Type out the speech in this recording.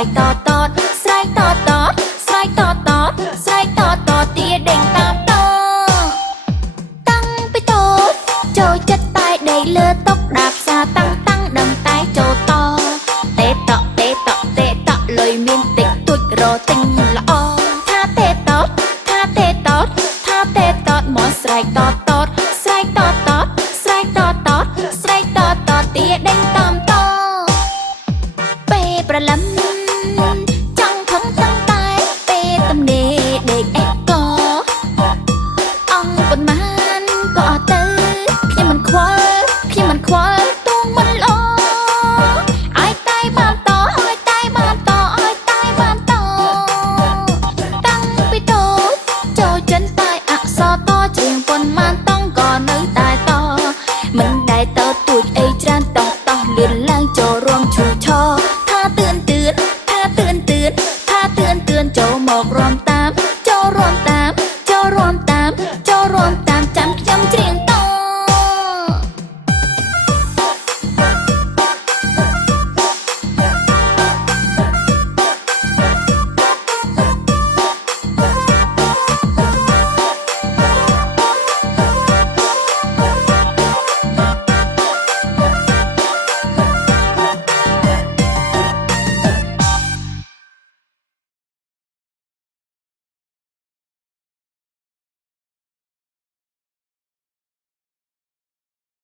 ស្រែកតតតស្រែកតតតស្រែកតតតស្រែកតតតទាដេញតាមតតាំងពីតូចចូលចិត្តតែដេកលើតុដាបសាតាំងដឹងតែចូលតតេតតេតតេតលុយមានតិចទួចរទិញល្អថាតេតតថាតេតតថាតេតតមកស្រែកតតតស្រែកតតតស្រែកតតតស្រែកតតតទាដេញតាមតពេលប្រឡឹមចង់ខឹងតាំងតែពេលទំនេរដេកអេកអង្គប៉ុន្មានក៏អត់ទៅខ្ញុំមិនខ្វល់ទួងមិនល្អឲ្យតែបានតឲ្យតែបានតឲ្យតែបានតតាំងពីតូចចូលចិនតែអក្សរតច្រៀងប៉ុន្មានតង់ក៏នៅតែតមិនដែលតទួចអីច្រើនតោះលឿនឡើ